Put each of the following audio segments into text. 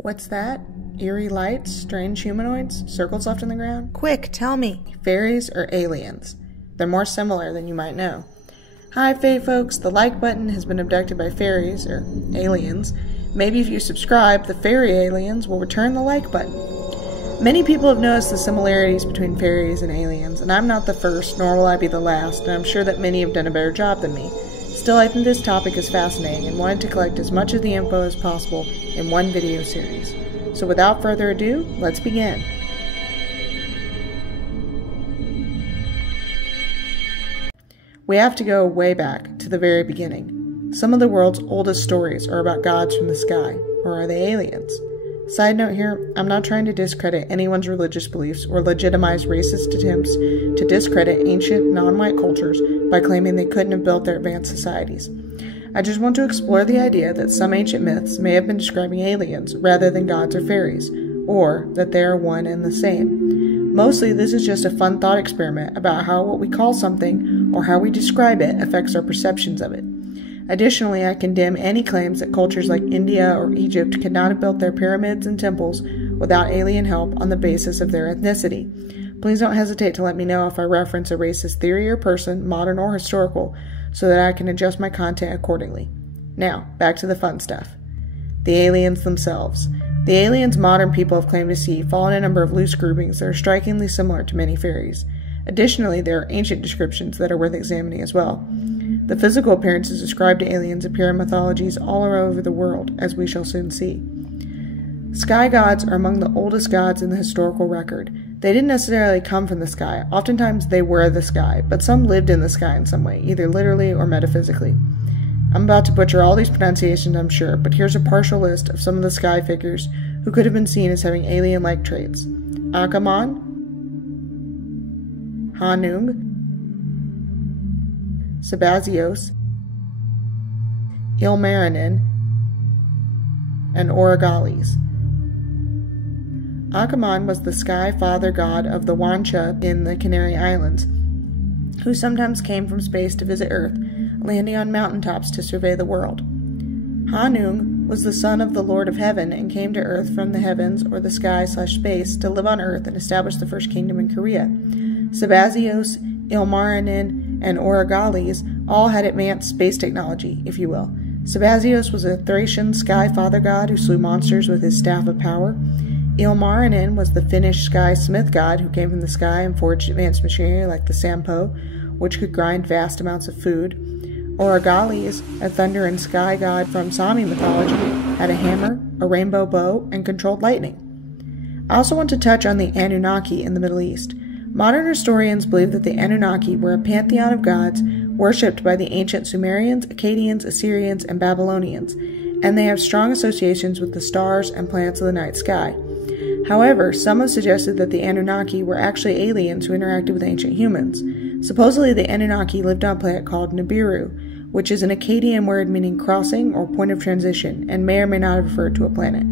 What's that? Eerie lights? Strange humanoids? Circles left in the ground? Quick, tell me. Fairies or aliens? They're more similar than you might know. Hi, Fae folks. The like button has been abducted by fairies, or aliens. Maybe if you subscribe, the fairy aliens will return the like button. Many people have noticed the similarities between fairies and aliens, and I'm not the first, nor will I be the last, and I'm sure that many have done a better job than me. Still, I think this topic is fascinating and wanted to collect as much of the info as possible in one video series. So without further ado, let's begin. We have to go way back to the very beginning. Some of the world's oldest stories are about gods from the sky, or are they aliens? Side note here, I'm not trying to discredit anyone's religious beliefs or legitimize racist attempts to discredit ancient non-white cultures by claiming they couldn't have built their advanced societies. I just want to explore the idea that some ancient myths may have been describing aliens rather than gods or fairies, or that they are one and the same. Mostly, this is just a fun thought experiment about how what we call something or how we describe it affects our perceptions of it. Additionally, I condemn any claims that cultures like India or Egypt could not have built their pyramids and temples without alien help on the basis of their ethnicity. Please don't hesitate to let me know if I reference a racist theory or person, modern or historical, so that I can adjust my content accordingly. Now, back to the fun stuff. The aliens themselves. The aliens modern people have claimed to see fall in a number of loose groupings that are strikingly similar to many fairies. Additionally, there are ancient descriptions that are worth examining as well. The physical appearances ascribed to aliens appear in mythologies all over the world, as we shall soon see. Sky gods are among the oldest gods in the historical record. They didn't necessarily come from the sky. Oftentimes they were the sky, but some lived in the sky in some way, either literally or metaphysically. I'm about to butcher all these pronunciations, I'm sure, but here's a partial list of some of the sky figures who could have been seen as having alien-like traits. Aakash, Hanung, Sabazios, Ilmarinen, and Oragales. Aakash was the sky father god of the Wancha in the Canary Islands, who sometimes came from space to visit Earth, landing on mountaintops to survey the world. Hanung was the son of the Lord of Heaven and came to Earth from the heavens or the sky/space to live on Earth and establish the first kingdom in Korea. Sabazios, Ilmarinen, and Oragales all had advanced space technology, if you will. Sabazios was a Thracian sky father god who slew monsters with his staff of power. Ilmarinen was the Finnish sky smith god who came from the sky and forged advanced machinery like the Sampo, which could grind vast amounts of food. Oragales, a thunder and sky god from Sami mythology, had a hammer, a rainbow bow, and controlled lightning. I also want to touch on the Anunnaki in the Middle East. Modern historians believe that the Anunnaki were a pantheon of gods worshipped by the ancient Sumerians, Akkadians, Assyrians, and Babylonians, and they have strong associations with the stars and planets of the night sky. However, some have suggested that the Anunnaki were actually aliens who interacted with ancient humans. Supposedly, the Anunnaki lived on a planet called Nibiru, which is an Akkadian word meaning crossing or point of transition, and may or may not have referred to a planet.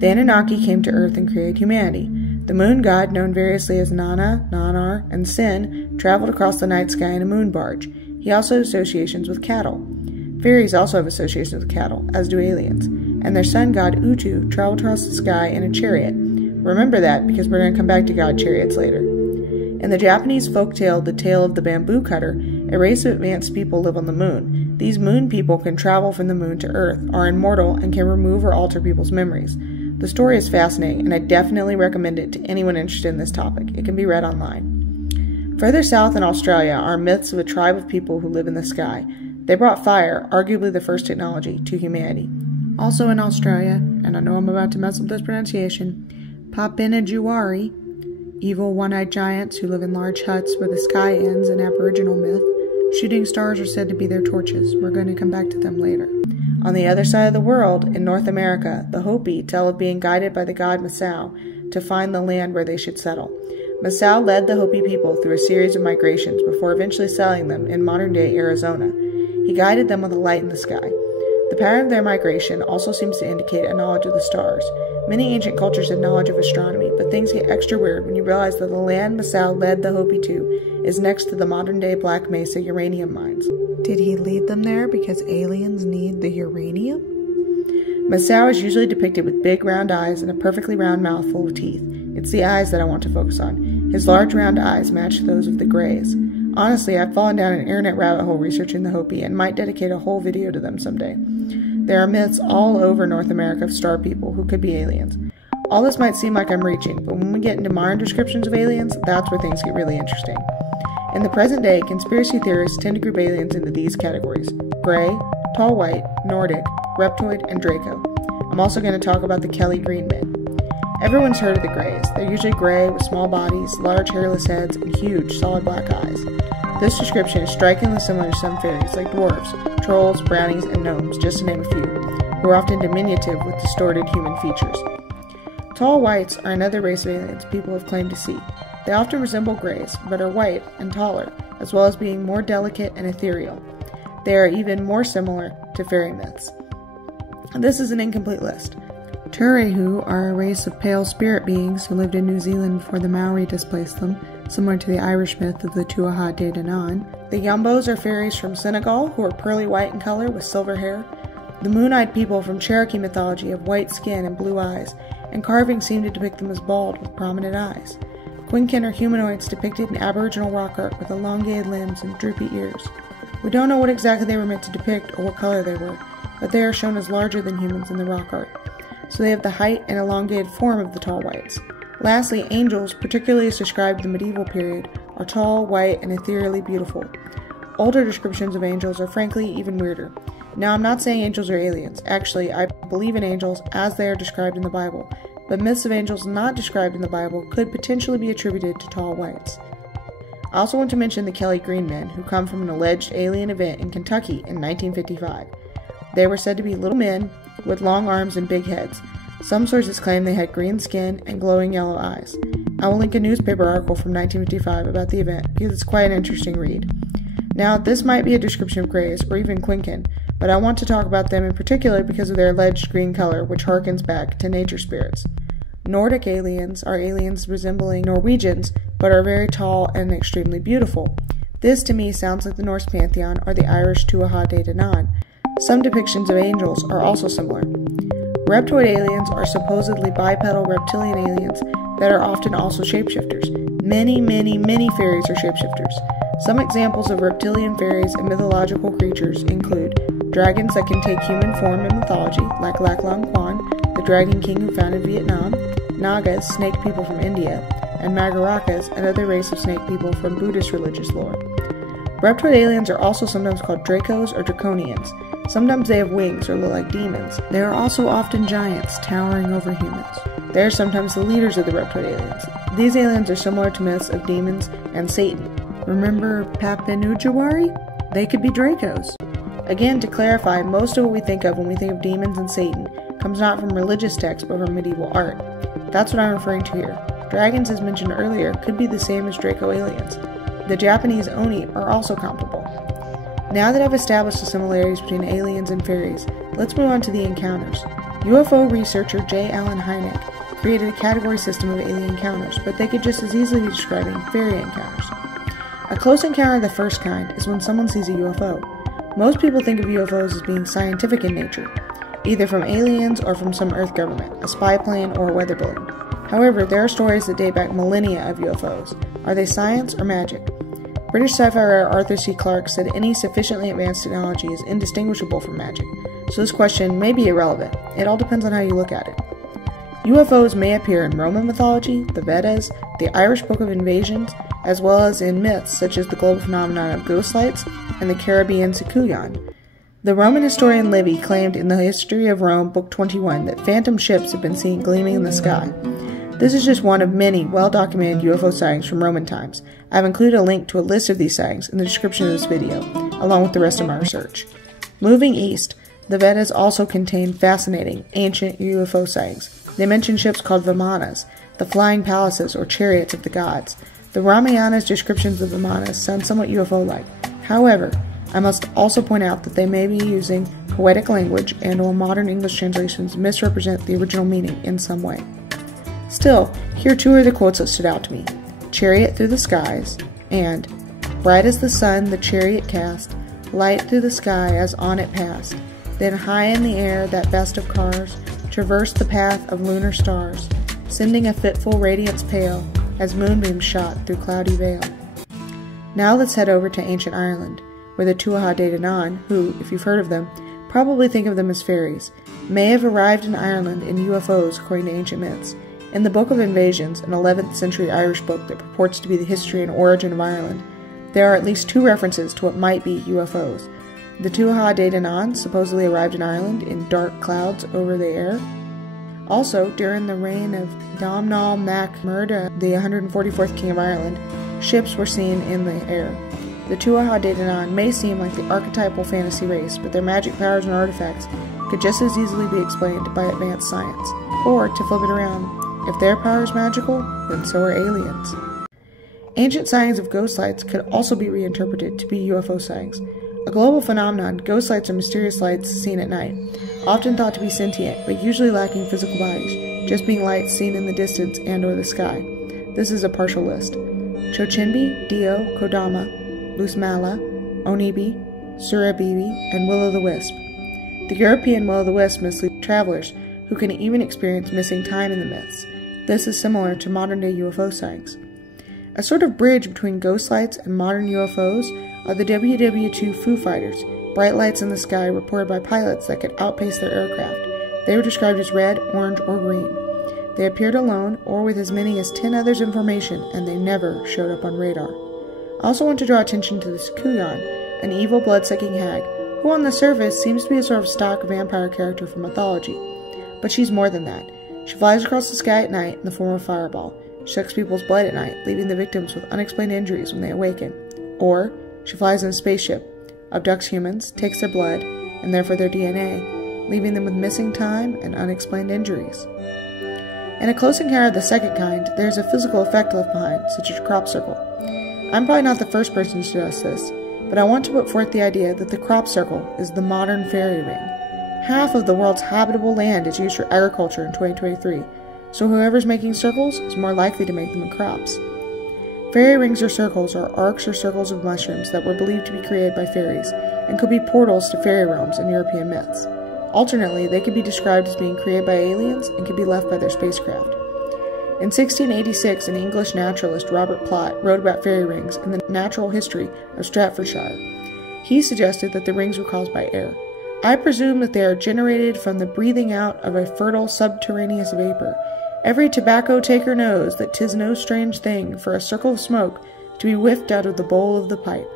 The Anunnaki came to Earth and created humanity. The moon god, known variously as Nana, Nanar, and Sin, traveled across the night sky in a moon barge. He also had associations with cattle. Fairies also have associations with cattle, as do aliens, and their sun god Utu traveled across the sky in a chariot. Remember that, because we're going to come back to god chariots later. In the Japanese folktale The Tale of the Bamboo Cutter, a race of advanced people live on the moon. These moon people can travel from the moon to Earth, are immortal, and can remove or alter people's memories. The story is fascinating, and I definitely recommend it to anyone interested in this topic. It can be read online. Further south in Australia are myths of a tribe of people who live in the sky. They brought fire, arguably the first technology, to humanity. Also in Australia, and I know I'm about to mess up this pronunciation, Papinajuwari, evil one-eyed giants who live in large huts where the sky ends in Aboriginal myth. Shooting stars are said to be their torches. We're going to come back to them later. On the other side of the world, in North America, the Hopi tell of being guided by the god Maxwell to find the land where they should settle. Maxwell led the Hopi people through a series of migrations before eventually settling them in modern-day Arizona. He guided them with a light in the sky. The pattern of their migration also seems to indicate a knowledge of the stars. Many ancient cultures had knowledge of astronomy, but things get extra weird when you realize that the land Maxwell led the Hopi to is next to the modern-day Black Mesa uranium mines. Did he lead them there because aliens need the uranium? Maxwell is usually depicted with big round eyes and a perfectly round mouth full of teeth. It's the eyes that I want to focus on. His large round eyes match those of the Greys. Honestly, I've fallen down an internet rabbit hole researching the Hopi and might dedicate a whole video to them someday. There are myths all over North America of star people who could be aliens. All this might seem like I'm reaching, but when we get into modern descriptions of aliens, that's where things get really interesting. In the present day, conspiracy theorists tend to group aliens into these categories: Grey, Tall White, Nordic, Reptoid, and Draco. I'm also going to talk about the Kelly Green Men. Everyone's heard of the Greys. They're usually gray with small bodies, large hairless heads, and huge, solid black eyes. This description is strikingly similar to some fairies like dwarves, trolls, brownies, and gnomes, just to name a few, who are often diminutive with distorted human features. Tall Whites are another race of aliens people have claimed to see. They often resemble Greys, but are white and taller, as well as being more delicate and ethereal. They are even more similar to fairy myths. This is an incomplete list. Turehu are a race of pale spirit beings who lived in New Zealand before the Maori displaced them, similar to the Irish myth of the Tuatha De Danann. The Yumbos are fairies from Senegal who are pearly white in color with silver hair. The Moon-Eyed people from Cherokee mythology have white skin and blue eyes, and carvings seem to depict them as bald with prominent eyes. Quinkin are humanoids depicted in Aboriginal rock art with elongated limbs and droopy ears. We don't know what exactly they were meant to depict or what color they were, but they are shown as larger than humans in the rock art, so they have the height and elongated form of the Tall Whites. Lastly, angels, particularly as described in the medieval period, are tall, white, and ethereally beautiful. Older descriptions of angels are frankly even weirder. Now, I'm not saying angels are aliens. Actually, I believe in angels as they are described in the Bible, but myths of angels not described in the Bible could potentially be attributed to Tall Whites. I also want to mention the Kelly Green Men, who come from an alleged alien event in Kentucky in 1955. They were said to be little men with long arms and big heads. Some sources claim they had green skin and glowing yellow eyes. I will link a newspaper article from 1955 about the event because it's quite an interesting read. Now, this might be a description of Greys or even Quinkin, but I want to talk about them in particular because of their alleged green color, which harkens back to nature spirits. Nordic aliens are aliens resembling Norwegians, but are very tall and extremely beautiful. This to me sounds like the Norse pantheon or the Irish Tuatha De Danann. Some depictions of angels are also similar. Reptoid aliens are supposedly bipedal reptilian aliens that are often also shapeshifters. Many fairies are shapeshifters. Some examples of reptilian fairies and mythological creatures include dragons that can take human form in mythology, like Lac Lang Quan, the Dragon King who founded Vietnam, Nagas, snake people from India, and Magarakas, another race of snake people from Buddhist religious lore. Reptoid aliens are also sometimes called Dracos or Draconians. Sometimes they have wings or look like demons. They are also often giants, towering over humans. They are sometimes the leaders of the reptoid aliens. These aliens are similar to myths of demons and Satan. Remember Papinujawari? They could be Dracos. Again, to clarify, most of what we think of when we think of demons and Satan comes not from religious texts but from medieval art. That's what I'm referring to here. Dragons, as mentioned earlier, could be the same as Draco aliens. The Japanese Oni are also comparable. Now that I've established the similarities between aliens and fairies, let's move on to the encounters. UFO researcher J. Allen Hynek created a category system of alien encounters, but they could just as easily be describing fairy encounters. A close encounter of the first kind is when someone sees a UFO. Most people think of UFOs as being scientific in nature, either from aliens or from some Earth government, a spy plane, or a weather balloon. However, there are stories that date back millennia of UFOs. Are they science or magic? British sci-fi writer Arthur C. Clarke said any sufficiently advanced technology is indistinguishable from magic, so this question may be irrelevant. It all depends on how you look at it. UFOs may appear in Roman mythology, the Vedas, the Irish Book of Invasions, as well as in myths such as the global phenomenon of ghost lights and the Caribbean Secuyon. The Roman historian Livy claimed in the History of Rome, Book 21, that phantom ships have been seen gleaming in the sky. This is just one of many well-documented UFO sightings from Roman times. I've included a link to a list of these sightings in the description of this video, along with the rest of my research. Moving east, the Vedas also contain fascinating, ancient UFO sightings. They mention ships called Vimanas, the flying palaces or chariots of the gods. The Ramayana's descriptions of Vimanas sound somewhat UFO-like. However, I must also point out that they may be using poetic language and/or modern English translations misrepresent the original meaning in some way. Still, here are two other quotes that stood out to me. Chariot through the skies, and bright as the sun the chariot cast, light through the sky as on it passed. Then high in the air that best of cars traversed the path of lunar stars, sending a fitful radiance pale as moonbeams shot through cloudy veil. Now let's head over to ancient Ireland, where the Tuatha De Danann, who, if you've heard of them, probably think of them as fairies, may have arrived in Ireland in UFOs according to ancient myths. In the Book of Invasions, an 11th century Irish book that purports to be the history and origin of Ireland, there are at least 2 references to what might be UFOs. The Tuatha De Danann supposedly arrived in Ireland in dark clouds over the air. Also, during the reign of Domhnall Mac Murda, the 144th King of Ireland, ships were seen in the air. The Tuatha De Danann may seem like the archetypal fantasy race, but their magic powers and artifacts could just as easily be explained by advanced science. Or, to flip it around, if their power is magical, then so are aliens. Ancient sightings of ghost lights could also be reinterpreted to be UFO sightings. A global phenomenon, ghost lights are mysterious lights seen at night, often thought to be sentient, but usually lacking physical bodies, just being lights seen in the distance and or the sky. This is a partial list. Chochinbe, Dio, Kodama, Lusmala, Onibi, Surabibi, and Will-o'-the-Wisp. The European Will-o'-the-Wisp misleads travelers, who can even experience missing time in the myths. This is similar to modern-day UFO sightings. A sort of bridge between ghost lights and modern UFOs are the WW2 Foo Fighters, bright lights in the sky reported by pilots that could outpace their aircraft. They were described as red, orange, or green. They appeared alone or with as many as 10 others in formation, and they never showed up on radar. I also want to draw attention to the Kuyan, an evil blood-sucking hag, who on the surface seems to be a sort of stock vampire character from mythology. But she's more than that. She flies across the sky at night in the form of a fireball. She sucks people's blood at night, leaving the victims with unexplained injuries when they awaken. Or, she flies in a spaceship, abducts humans, takes their blood, and therefore their DNA, leaving them with missing time and unexplained injuries. In a close encounter of the second kind, there is a physical effect left behind, such as a crop circle. I'm probably not the first person to suggest this, but I want to put forth the idea that the crop circle is the modern fairy ring. Half of the world's habitable land is used for agriculture in 2023, so whoever's making circles is more likely to make them in crops. Fairy rings or circles are arcs or circles of mushrooms that were believed to be created by fairies, and could be portals to fairy realms in European myths. Alternately, they could be described as being created by aliens and could be left by their spacecraft. In 1686, an English naturalist, Robert Plot, wrote about fairy rings in the Natural History of Staffordshire. He suggested that the rings were caused by air. I presume that they are generated from the breathing out of a fertile subterraneous vapor. Every tobacco taker knows that 'tis no strange thing for a circle of smoke to be whiffed out of the bowl of the pipe.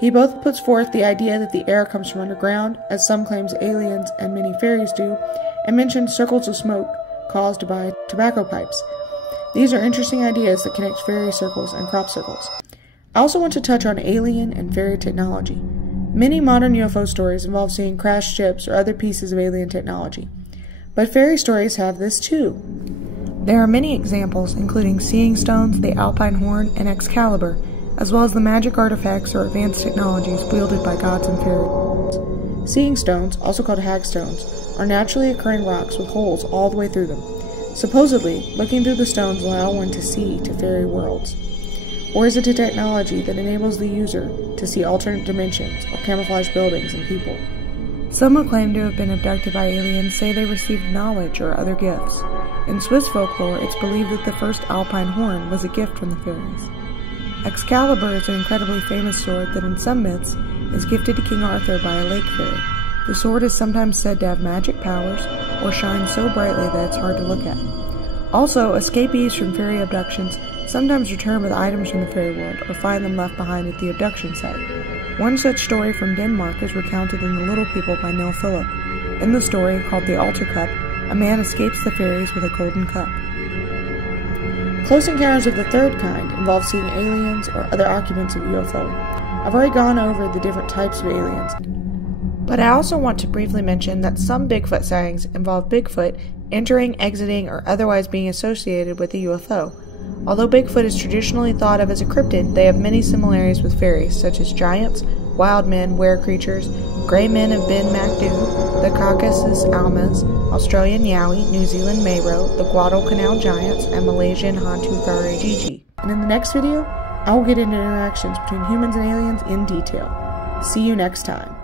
He both puts forth the idea that the air comes from underground, as some claims aliens and many fairies do, and mentions circles of smoke caused by tobacco pipes. These are interesting ideas that connect fairy circles and crop circles. I also want to touch on alien and fairy technology. Many modern UFO stories involve seeing crashed ships or other pieces of alien technology. But fairy stories have this too. There are many examples, including seeing stones, the Alpine horn, and Excalibur, as well as the magic artifacts or advanced technologies wielded by gods and fairies. Seeing stones, also called hagstones, are naturally occurring rocks with holes all the way through them. Supposedly, looking through the stones allow one to see to fairy worlds. Or is it a technology that enables the user to see alternate dimensions or camouflage buildings and people? Some who claim to have been abducted by aliens say they received knowledge or other gifts. In Swiss folklore, it's believed that the first Alpine horn was a gift from the fairies. Excalibur is an incredibly famous sword that in some myths is gifted to King Arthur by a lake fairy. The sword is sometimes said to have magic powers or shine so brightly that it's hard to look at. Also, escapees from fairy abductions sometimes return with items from the fairy world or find them left behind at the abduction site. One such story from Denmark is recounted in The Little People by Neil Phillip. In the story, called The Altar Cup, a man escapes the fairies with a golden cup. Close encounters of the third kind involve seeing aliens or other occupants of UFO. I've already gone over the different types of aliens, but I also want to briefly mention that some Bigfoot sightings involve Bigfoot entering, exiting, or otherwise being associated with a UFO. Although Bigfoot is traditionally thought of as a cryptid, they have many similarities with fairies, such as giants, wild men, were-creatures, grey men of Ben Macdoo, the Caucasus Almas, Australian Yowie, New Zealand Mayro, the Guadalcanal Giants, and Malaysian Hantu Gare Gigi. And in the next video, I will get into interactions between humans and aliens in detail. See you next time.